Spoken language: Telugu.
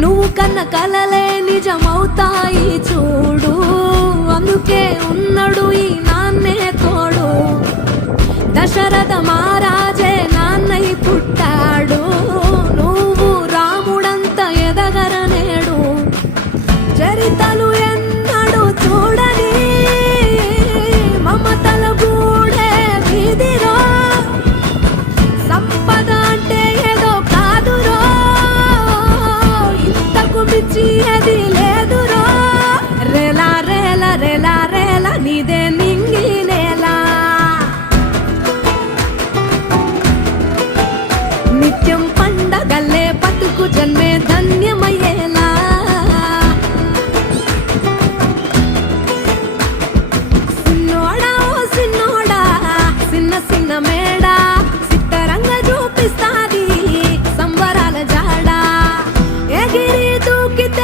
నువ్వు కన్న కలలే నిజమవుతాయి చూడు, అందుకే ఉన్నడు ఈ నాన్నే తోడు. దశరథ మహారాజే నాన్నై పుట్టాడు, నువ్వు రాముడంత ఎదగరనేడు. చరితలు ఎన్నడు చూడని మమతల గూడే వీధిరో, సంపద అంటే ఏదో కాదురో, ఇంతకు మించి అది లేదురో. రేలా రేల రేలా రేల నీదే నింగి నేలా, నిత్యం పండగల్లే బతుకు జన్మే ధన్యమయ్యేలా. సిన్నోడా ఓ సిన్నోడా సిన్న సిన్న మేడా, సిత్తరంగా చూపిస్తాది సంబరాల జాడా. ఎగిరి దూకితే